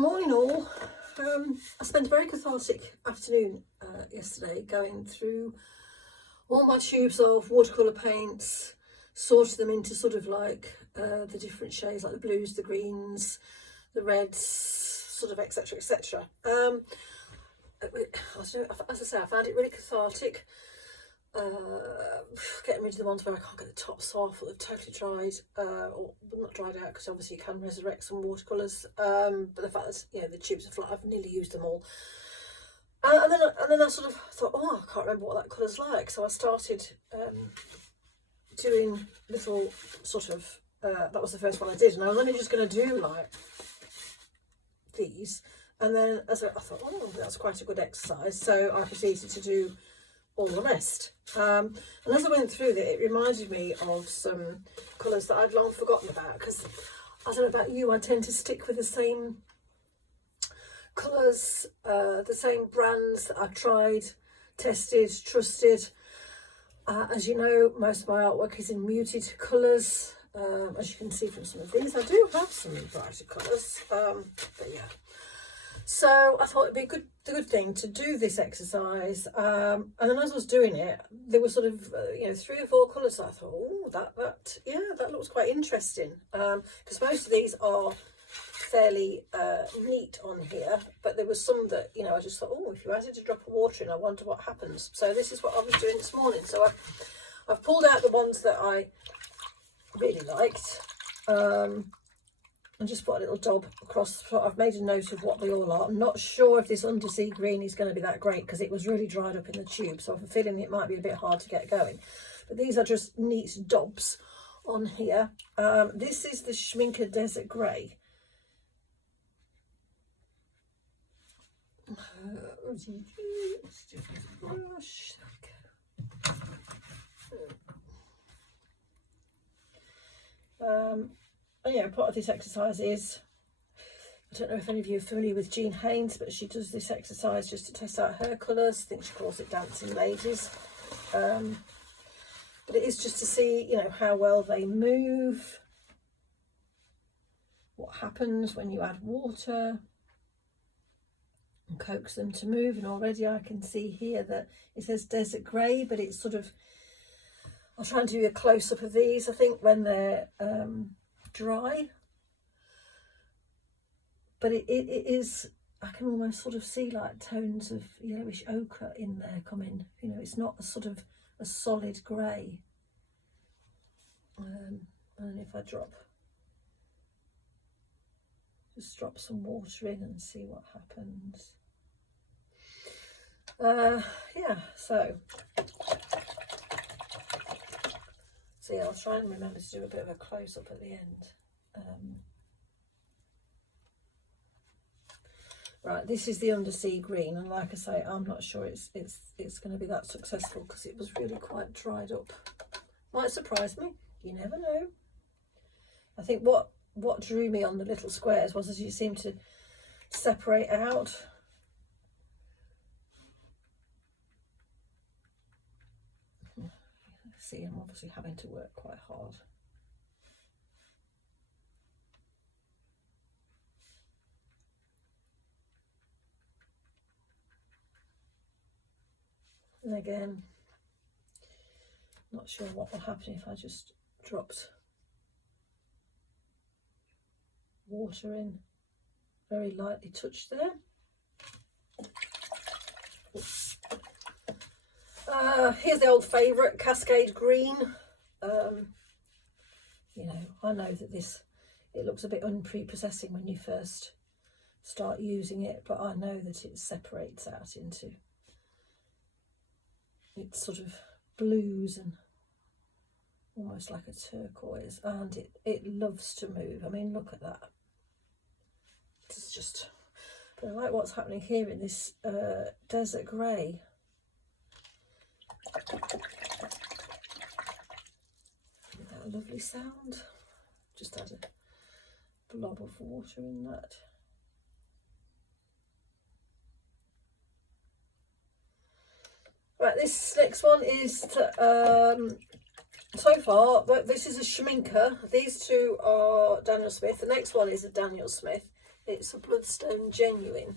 Morning all. I spent a very cathartic afternoon yesterday going through all my tubes of watercolour paints, sorted them into sort of like the different shades, like the blues, the greens, the reds, sort of etc, etc. I don't know, as I say, I found it really cathartic. Getting rid of the ones where I can't get the tops off or they've totally dried, or not dried out, because obviously you can resurrect some watercolours, but the fact that, you know, the tubes are flat, I've nearly used them all. And then I sort of thought, oh, I can't remember what that colour's like, so I started doing little sort of, that was the first one I did, and I was only just going to do like these, and then I thought, oh, that's quite a good exercise, so I proceeded to do all the rest. And as I went through it reminded me of some colours that I'd long forgotten about, because I don't know about you, I tend to stick with the same colours, the same brands that I've tried, tested, trusted. As you know, most of my artwork is in muted colours. As you can see from some of these, I do have some brighter colours, but yeah. So I thought it'd be a good thing to do this exercise, and then as I was doing it, there were sort of 3 or 4 colours. So I thought, oh, that looks quite interesting, because most of these are fairly neat on here, but there was some that I just thought, oh, if you added a drop of water in, I wonder what happens. So this is what I was doing this morning. So I've pulled out the ones that I really liked. And just put a little daub across. I've made a note of what they all are. I'm not sure if this undersea green is going to be that great, because it was really dried up in the tube, so I'm feeling it might be a bit hard to get going. But these are just neat daubs on here. This is the Schminke Desert Grey. Let's do a brush. There we go. Part of this exercise is, I don't know if any of you are familiar with Jean Haynes, but she does this exercise just to test out her colours. I think she calls it Dancing Ladies. But it is just to see, how well they move, what happens when you add water and coax them to move. And already I can see here that it says Desert Grey, but it's sort of, I'll try and do a close-up of these, I think, when they're dry, but it is, I can almost sort of see like tones of yellowish ochre in there coming. It's not a sort of a solid grey. And if I just drop some water in and see what happens. So yeah, I'll try and remember to do a bit of a close-up at the end. Right, this is the undersea green, and like I say, I'm not sure it's going to be that successful, because it was really quite dried up. Might surprise me. You never know. I think what drew me on the little squares was as you seem to separate out. See, I'm obviously having to work quite hard. And again, not sure what will happen if I just dropped water in, very lightly touched there. Here's the old favourite, Cascade Green. I know that it looks a bit unprepossessing when you first start using it, but I know that it separates out into, it's sort of blues and almost like a turquoise, and it loves to move. I mean, look at that. It's just, but I like what's happening here in this Desert Grey. That lovely sound. Just add a blob of water in that. Right, this next one is so far, but this is a Schminke. These two are Daniel Smith. The next one is a Daniel Smith It's a Bloodstone Genuine,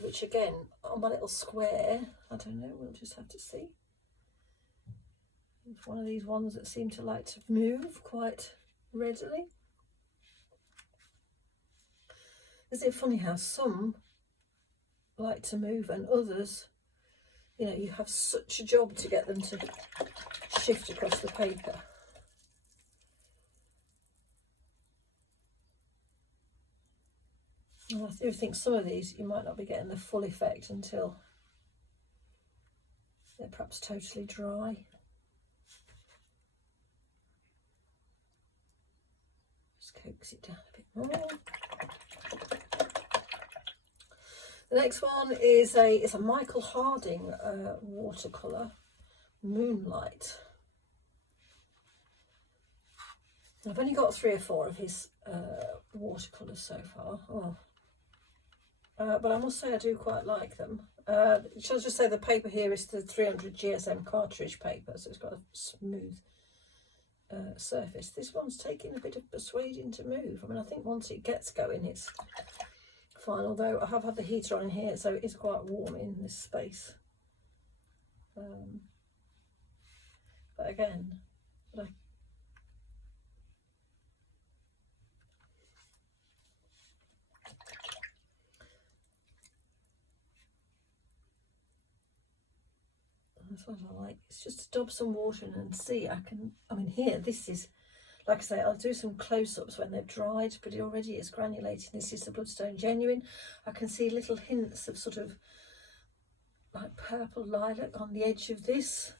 which again, on my little square, I don't know, we'll just have to see. It's one of these ones that seem to like to move quite readily. Isn't it funny how some like to move and others, you know, you have such a job to get them to shift across the paper. And I do think some of these you might not be getting the full effect until they're perhaps totally dry. Just coax it down a bit more. The next one is a Michael Harding watercolour, Moonlight. I've only got 3 or 4 of his watercolours so far. But I must say I do quite like them. Shall I just say the paper here is the 300 GSM cartridge paper, so it's got a smooth surface. This one's taking a bit of persuading to move. I mean, I think once it gets going, it's fine, although I have had the heater on in here, so it is quite warm in this space. But again, that's what I like. It's just to dab some water in and see. I mean, here, this is, like I say, I'll do some close-ups when they've dried, but it already is granulating. This is the Bloodstone Genuine. I can see little hints of sort of like purple lilac on the edge of this.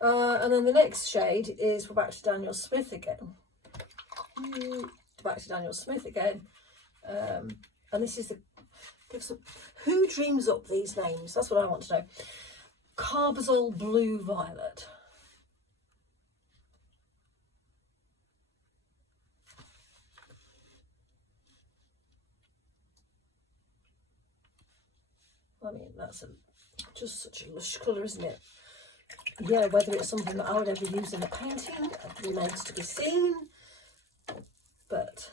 And then the next shade is, we're back to Daniel Smith again. And this is who dreams up these names? That's what I want to know. Carbazole Blue Violet. I mean, that's just such a lush colour, isn't it? Yeah, whether it's something that I would ever use in a painting remains to be seen. But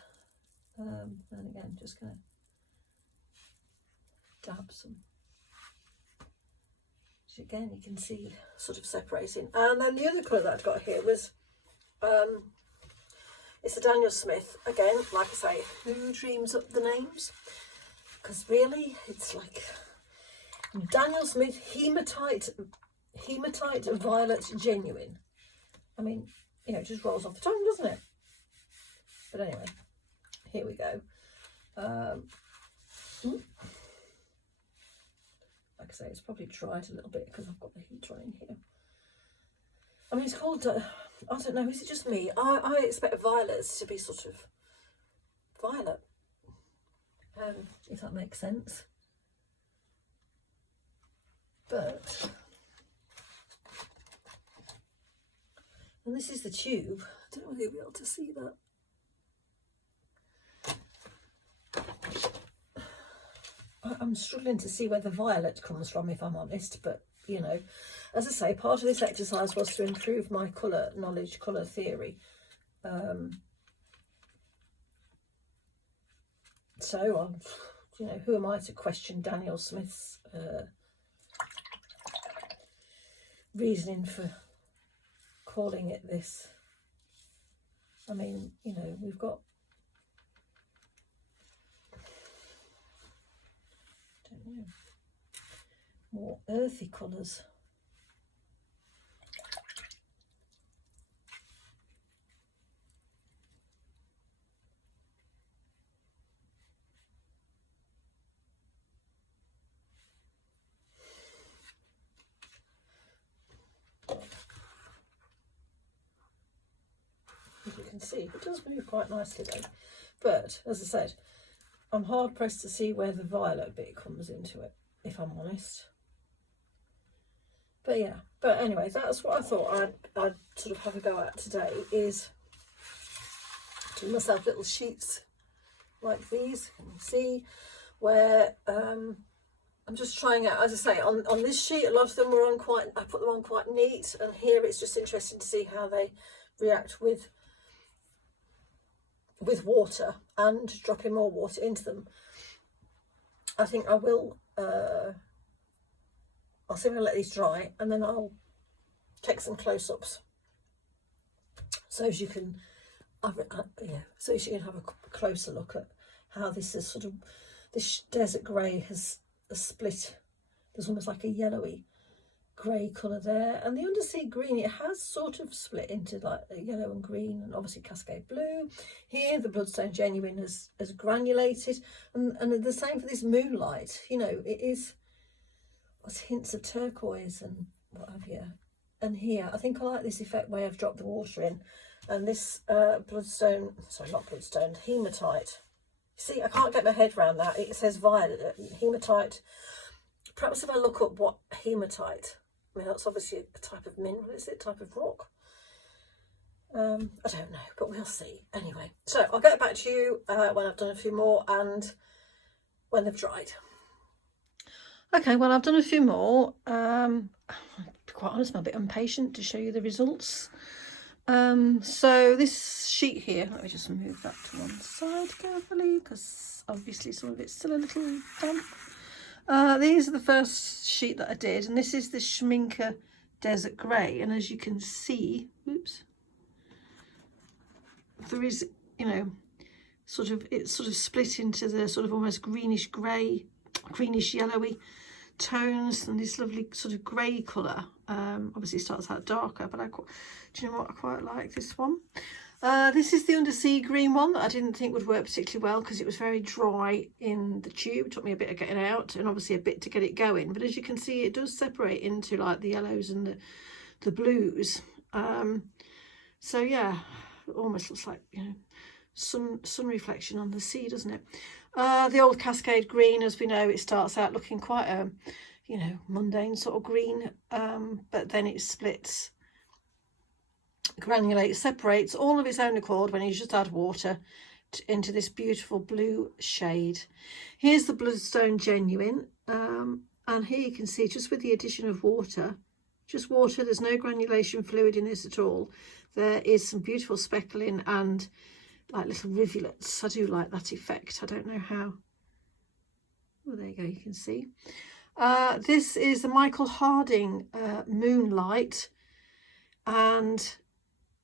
then again, just going to dab some. Which again, you can see sort of separating. And then the other colour that I've got here was, it's a Daniel Smith. Again, like I say, who dreams up the names? Because really, it's like Daniel Smith Hematite Violet Genuine. I mean, you know, it just rolls off the tongue, doesn't it? But anyway, here we go. Like I say, it's probably dried a little bit because I've got the heater on in here. I mean, it's called, I don't know, is it just me? I expect violets to be sort of violet, if that makes sense. But, and this is the tube. I don't know whether you'll be able to see that. I'm struggling to see where the violet comes from, if I'm honest, but you know, as I say, part of this exercise was to improve my colour knowledge, colour theory. So, you know, who am I to question Daniel Smith's reasoning for calling it this? I mean, you know, we've got, more earthy colours. As you can see, it does move quite nicely though. But as I said, I'm hard pressed to see where the violet bit comes into it, if I'm honest. But yeah, but anyway, that's what I thought I'd sort of have a go at today, is do myself little sheets like these. You can see where I'm just trying out, as I say, on this sheet, a lot of them were on quite, I put them on quite neat, and here it's just interesting to see how they react with water. and dropping more water into them. I think I will, I'll see if I let these dry, and then I'll take some close-ups so as you can, so as you can have a closer look at how this is sort of, this desert grey has split. There's almost like a yellowy grey colour there, and the undersea green, it has sort of split into like yellow and green, and obviously Cascade Blue. Here the Bloodstone Genuine has granulated, and the same for this Moonlight. You know, it is hints of turquoise and what have you. And here I think I like this effect where I've dropped the water in, and this Bloodstone, sorry, not Bloodstone, Hematite. See, I can't get my head around that. It says violet, Hematite. Perhaps if I look up what hematite, I mean, that's obviously a type of mineral, is it? A type of rock? I don't know, but we'll see. Anyway, so I'll get back to you when I've done a few more and when they've dried. Okay, well, I've done a few more. To be quite honest, I'm a bit impatient to show you the results. So this sheet here, let me just move that to one side carefully, because obviously some of it's still a little damp. These are the first sheet that I did, and this is the Schminke Desert Grey, and as you can see, oops, there is, you know, it's sort of split into the sort of almost greenish grey, greenish yellowy tones, and this lovely sort of grey colour. Obviously it starts out darker, but do you know what, I quite like this one. This is the undersea green one that I didn't think would work particularly well because it was very dry in the tube. It took me a bit of getting out, and obviously a bit to get it going, but as you can see, it does separate into like the yellows and the blues. So yeah, it almost looks like, you know, sun reflection on the sea, doesn't it? The old Cascade Green, as we know, it starts out looking quite a, you know, mundane sort of green, but then it splits, granulates, separates all of its own accord when you just add water into this beautiful blue shade. Here's the Bloodstone Genuine, and here you can see, just with the addition of water, just water, there's no granulation fluid in this at all. There is some beautiful speckling and like little rivulets. I do like that effect. I don't know how. Well, there you go, you can see. This is the Michael Harding Moonlight, and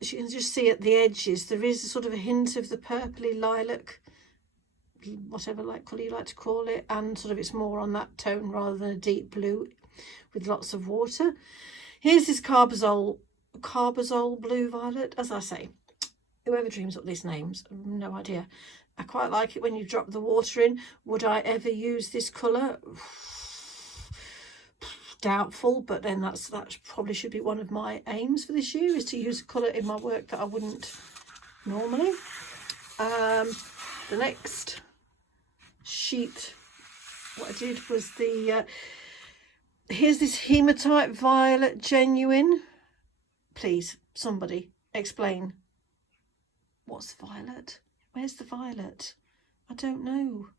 as you can just see at the edges, there is a sort of a hint of the purpley lilac, whatever like colour you like to call it, and sort of it's more on that tone rather than a deep blue with lots of water. Here's this carbazole blue violet. As I say, whoever dreams up these names, no idea. I quite like it when you drop the water in. Would I ever use this colour? Doubtful, but then that probably should be one of my aims for this year, is to use a colour in my work that I wouldn't normally. The next sheet, what I did was here's this Hematite Violet Genuine. Please, somebody explain. What's violet? Where's the violet? I don't know.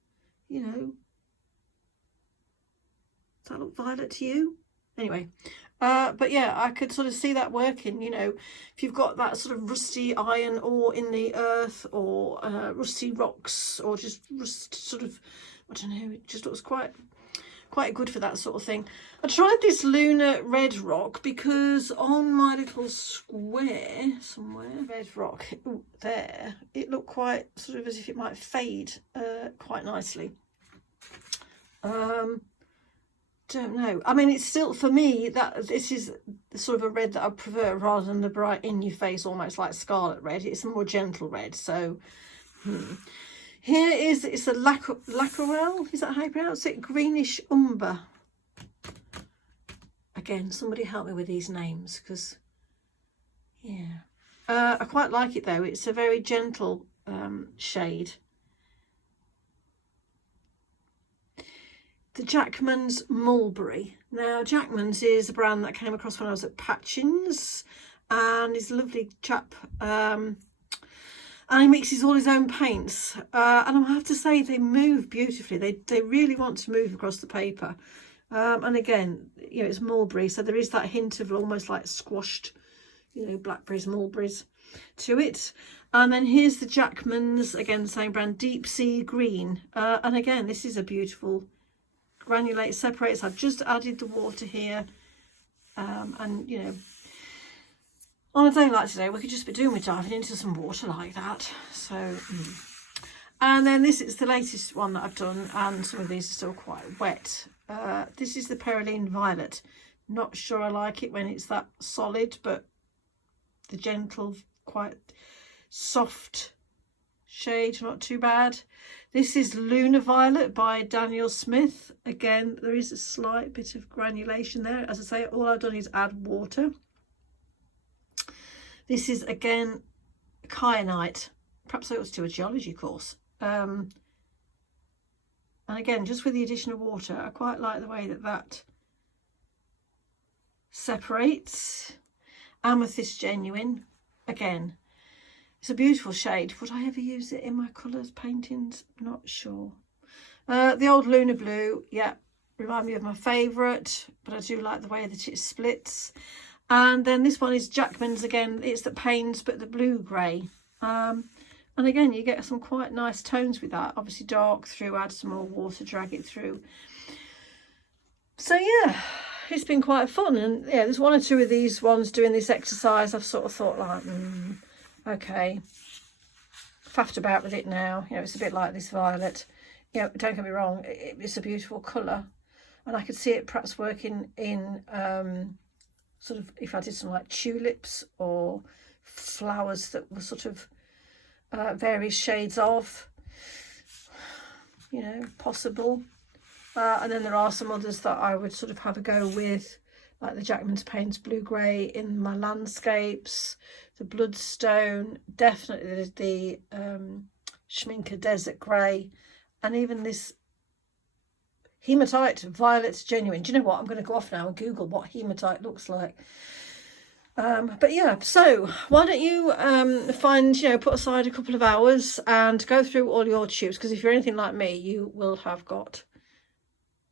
You know, does that look violet to you? Anyway, but yeah, I could sort of see that working. You know, if you've got that sort of rusty iron ore in the earth, or rusty rocks, or just rust, sort of, I don't know, it just looks quite good for that sort of thing. I tried this lunar red rock because on my little square somewhere, red rock, ooh, there, it looked quite sort of as if it might fade quite nicely. Don't know. I mean, it's still, for me, that this is sort of a red that I prefer rather than the bright in your face, almost like scarlet red. It's a more gentle red. So here it's a Lacquerel, is that how you pronounce it? Greenish umber. Again, somebody help me with these names, because yeah, I quite like it though. It's a very gentle shade. The Jackman's Mulberry. Now, Jackman's is a brand that I came across when I was at Patchins, and he's a lovely chap, and he mixes all his own paints, and I have to say they move beautifully. They really want to move across the paper, and again, you know, it's mulberry, so there is that hint of almost like squashed, you know, blackberries, mulberries to it. And then here's the Jackman's, again the same brand, Deep Sea Green. And again, this is a beautiful granulate separates. I've just added the water here. And, you know, on a day like today, we could just be doing with diving into some water like that. So, And then this is the latest one that I've done, and some of these are still quite wet. This is the Perylene Violet. Not sure I like it when it's that solid, but the gentle, quite soft shade, not too bad. This is Lunar Violet by Daniel Smith. Again, there is a slight bit of granulation there. As I say, all I've done is add water. This is again kyanite. Perhaps I ought to do a geology course. And again, just with the addition of water, I quite like the way that that separates. Amethyst Genuine, again, it's a beautiful shade. Would I ever use it in my colours paintings? Not sure. The old Lunar Blue, yeah, remind me of my favourite, but I do like the way that it splits. And then this one is Jackman's again. It's the Pains, but the blue grey. And again, you get some quite nice tones with that. Obviously dark through, add some more water, drag it through. So yeah, it's been quite fun. And yeah, there's one or two of these ones doing this exercise. I've sort of thought like, okay, faffed about with it now. You know, it's a bit like this violet. You know, don't get me wrong, it's a beautiful colour. And I could see it perhaps working in sort of, if I did some like tulips or flowers that were sort of various shades of, you know, possible. And then there are some others that I would sort of have a go with, like the Jackman's Paints Blue Grey in my landscapes, the Bloodstone, definitely the Schminke Desert Grey, and even this Hematite Violet Genuine. Do you know what? I'm going to go off now and Google what hematite looks like. But yeah, so why don't you find, you know, put aside a couple of hours and go through all your tubes, because if you're anything like me, you will have got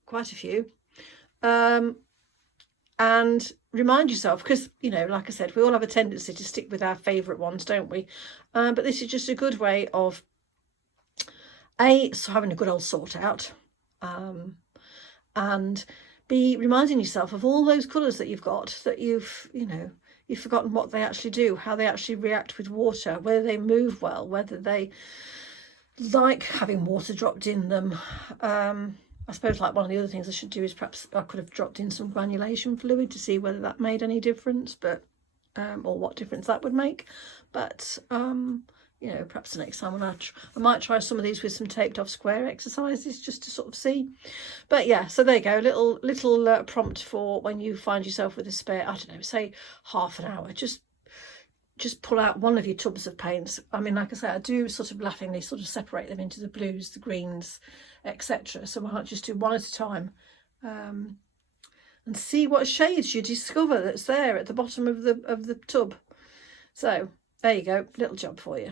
quite a few. And remind yourself, because, you know, like I said, we all have a tendency to stick with our favourite ones, don't we? But this is just a good way of so having a good old sort out, and be reminding yourself of all those colours that you've got, that you've forgotten what they actually do, how they actually react with water, whether they move well, whether they like having water dropped in them. I suppose like one of the other things I should do is perhaps I could have dropped in some granulation fluid to see whether that made any difference, but or what difference that would make. But you know, perhaps the next time I might try some of these with some taped off square exercises just to sort of see. But yeah, so there you go, little prompt for when you find yourself with a spare, I don't know, say half an hour, just pull out one of your tubs of paints. I mean, like I say, I do sort of laughingly sort of separate them into the blues, the greens, etc. So why not just do one at a time, and see what shades you discover that's there at the bottom of the tub. So there you go, little job for you.